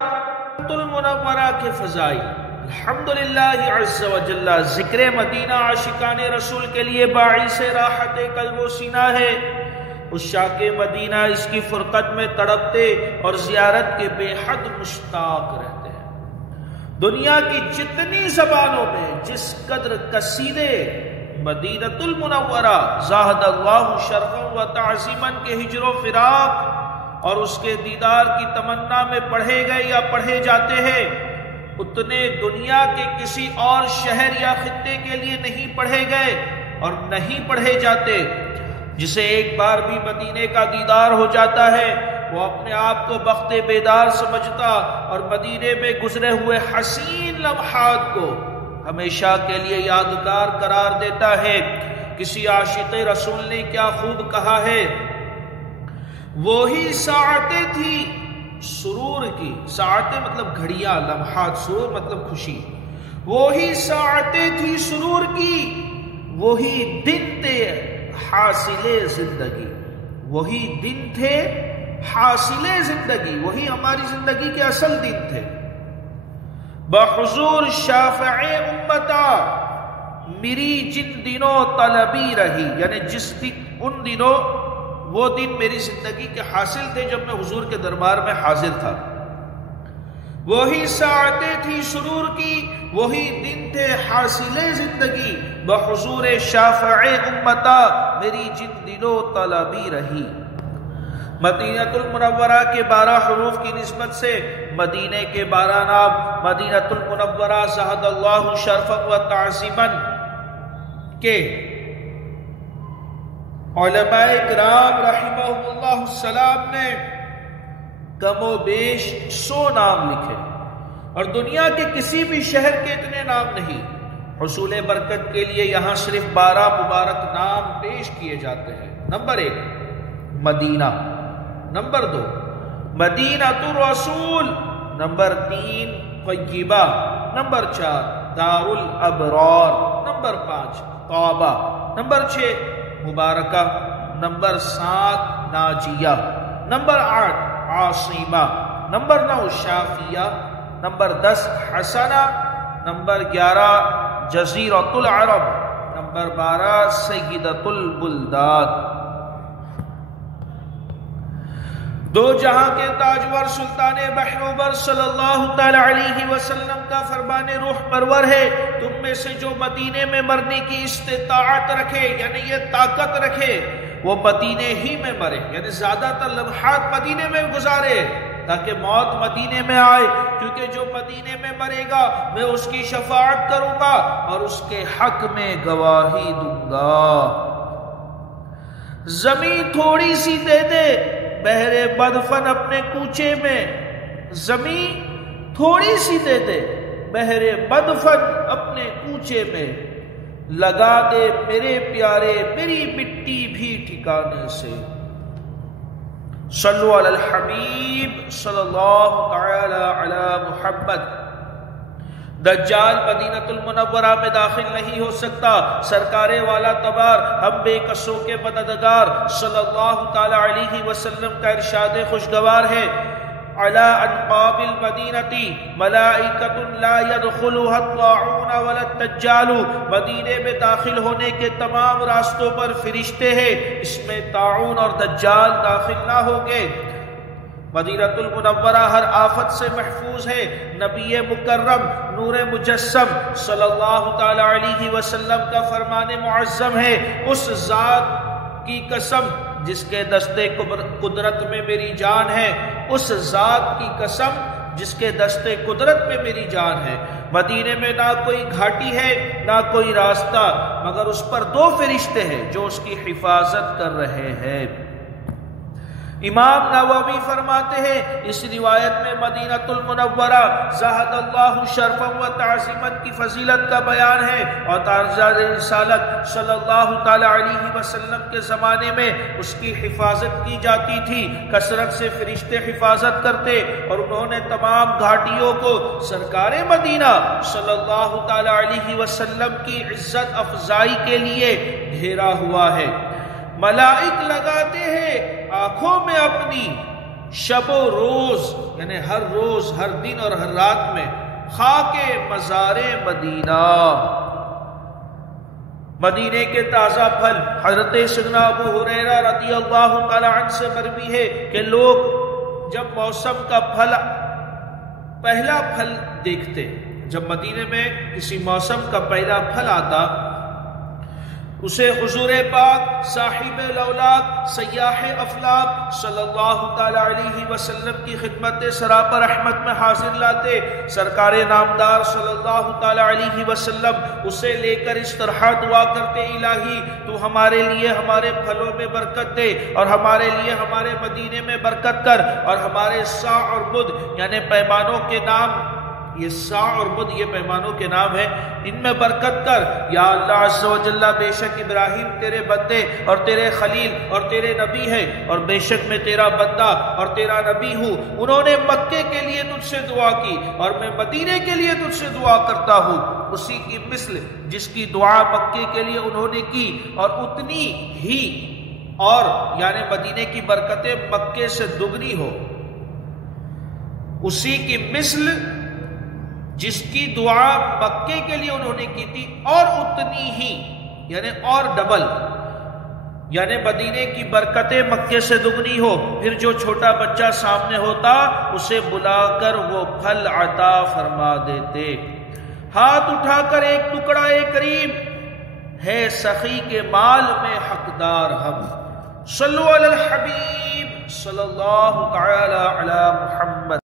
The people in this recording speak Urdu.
المنورہ کے فضائل الحمدللہ عز و جل، ذکر مدینہ عاشقان رسول کے لیے باعث راحت قلب و سینہ ہے۔ عشاق مدینہ اس کی فرقت میں تڑپتے اور زیارت کے بے حد مشتاق رہتے ہیں۔ دنیا کی جتنی زبانوں میں جس قدر قصیدے مدینۃ المنورہ زاہد اللہ شرفا و تعظیما کے ہجر و فراق اور اس کے دیدار کی تمنا میں پڑھے گئے یا پڑھے جاتے ہیں، اتنے دنیا کے کسی اور شہر یا خطے کے لیے نہیں پڑھے گئے اور نہیں پڑھے جاتے۔ جسے ایک بار بھی مدینے کا دیدار ہو جاتا ہے وہ اپنے آپ کو بخت بیدار سمجھتا اور مدینے میں گزرے ہوئے حسین لمحات کو ہمیشہ کے لیے یادگار قرار دیتا ہے۔ کسی عاشق رسول نے کیا خوب کہا ہے، وہی ساعتیں تھی سرور کی، ساعتیں مطلب گھڑیاں، لمحات، سرور مطلب خوشی، وہی ساعتیں تھی سرور کی، وہی دن تھے حاصل زندگی، وہی دن تھے حاصل زندگی، وہی ہماری زندگی کے اصل دن تھے۔ بحضور شافع امتا میری جن دنوں طلبی رہی، یعنی جس دن، ان دنوں وہ دن میری زندگی کے حاصل تھے جب میں حضور کے دربار میں حاضر تھا۔ وہی ساعتیں تھی سرور کی، وہی دن تھے حاصل زندگی، بحضور شافع امتا میری جن دنوں طلبی رہی۔ مدینۃ المنورہ کے 12 حروف کی نسبت سے مدینے کے 12 نام مدینۃ المنورہ زہد اللہ شرفا و تعظیما کے علماء کرام رحمہم اللہ السلام نے کم و بیش 100 نام لکھے اور دنیا کے کسی بھی شہر کے اتنے نام نہیں۔ حصول برکت کے لیے یہاں صرف 12 مبارک نام پیش کیے جاتے ہیں۔ نمبر 1 مدینہ، نمبر 2 مدینہ الرسول، نمبر 3 طیبہ، نمبر 4 دار الابرار، number 5 طابہ، number 6 Mubaraka, number 7 Najia, number 8 Asma, number 9 Shafia, number 10 Husna, number 11 جزیرۃ العرب، نمبر 12 سیدۃ البلدان۔ دو جہاں کے تاجور سلطان بحر صلی اللہ تعالی علیہ وسلم کا فرمان روح پرور ہے، تم میں سے جو مدینے میں مرنے کی استطاعت رکھے، یعنی یہ طاقت رکھے، وہ مدینے ہی میں مرے، یعنی زیادہ تر لمحات مدینے میں گزارے تاکہ موت مدینے میں آئے، کیونکہ جو مدینے میں مرے گا میں اس کی شفاعت کروں گا اور اس کے حق میں گواہی دوں گا۔ زمین تھوڑی سی دے دے بحر بدفن اپنے کوچے میں، زمین تھوڑی سی دے دے بحر بدفن اپنے کوچے میں، لگا دے میرے پیارے میری مٹی بھی ٹھکانے سے۔ صلو علی الحبیب صلی اللہ تعالی علی محمد۔ دجال مدینۃ المنورہ میں داخل نہیں ہو سکتا، سرکار والا تبار ہم بے کسوں کے مددگار صلی اللہ تعالی علیہ وسلم کا ارشاد خوشگوار ہے، علی انقاب المدینہ ملائکۃ لا يدخلها الطاعون ولا الدجال، مدینے میں داخل ہونے کے تمام راستوں پر فرشتے ہیں، اس میں طاعون اور دجال داخل نہ ہوں گے۔ مدینۃ المنورہ ہر آفت سے محفوظ ہے، نبی مکرم نور مجسم صلی اللہ تعالی علیہ وسلم کا فرمان معظم ہے، اس ذات کی قسم جس کے دستے قدرت میں میری جان ہے، اس ذات کی قسم جس کے دستے قدرت میں میری جان ہے، مدینے میں نہ کوئی گھاٹی ہے نہ کوئی راستہ، مگر اس پر 2 فرشتے ہیں جو اس کی حفاظت کر رہے ہیں۔ امام نووی فرماتے ہیں اس روایت میں مدینۃ المنورہ زاہد اللہ شرفا و تعظیما کی فضیلت کا بیان ہے، اور تاجدار رسالت صلی اللہ تعالی علیہ وسلم کے زمانے میں اس کی حفاظت کی جاتی تھی، کثرت سے فرشتے حفاظت کرتے اور انہوں نے تمام گھاٹیوں کو سرکار مدینہ صلی اللہ تعالی علیہ وسلم کی عزت افزائی کے لیے گھیرا ہوا ہے۔ ملائک لگاتے ہیں آنکھوں میں اپنی شب و روز یعنی ہر روز، ہر دن اور ہر رات میں خاک مزار مدینہ، مدینے کے تازہ پھل. حضرت سیدنا ابو ہریرہ رضی اللہ تعالی عنہ سے مروی ہے کہ لوگ جب موسم کا پہلا پھل دیکھتے، جب مدینے میں کسی موسم کا پہلا پھل آتا، اسے حضور پاک صاحب الاولاق سیاح افلاق صلی اللہ تعالی علیہ وسلم کی خدمت سراپا رحمت میں حاضر لاتے. سرکار نامدار صلی اللہ تعالی علیہ وسلم اسے لے کر اس طرح دعا کرتے، الہی تو ہمارے لیے ہمارے پھلوں میں برکت دے، اور ہمارے لیے ہمارے مدینے میں برکت کر، اور ہمارے سا اور بدھ یعنی پیمانوں کے نام، یہ سا اور بدھ یہ پیمانوں کے نام ہیں، ان میں برکت کر یا اللہ عز و جل. بے شک ابراہیم تیرے بندے اور تیرے خلیل اور تیرے نبی ہے، اور بے شک میں تیرا بندہ اور تیرا نبی ہوں. انہوں نے مکے کے لیے تجھ سے دعا کی اور میں مدینے کے لیے تجھ سے دعا کرتا ہوں، اسی کی مثل جس کی دعا مکے کے لیے انہوں نے کی، اور اتنی ہی، اور یعنی مدینے کی برکتیں مکے سے دگنی ہو، اسی کی مثل جس کی دعا مکے کے لیے انہوں نے کی تھی، اور اتنی ہی یعنی اور ڈبل، یعنی مدینے کی برکتیں مکے سے دگنی ہو. پھر جو چھوٹا بچہ سامنے ہوتا اسے بلا کر وہ پھل عطا فرما دیتے. ہاتھ اٹھا کر ایک ٹکڑا اے کریم، ہے سخی کے مال میں حقدار ہم. صلو علی الحبیب صلی اللہ تعالی علی محمد.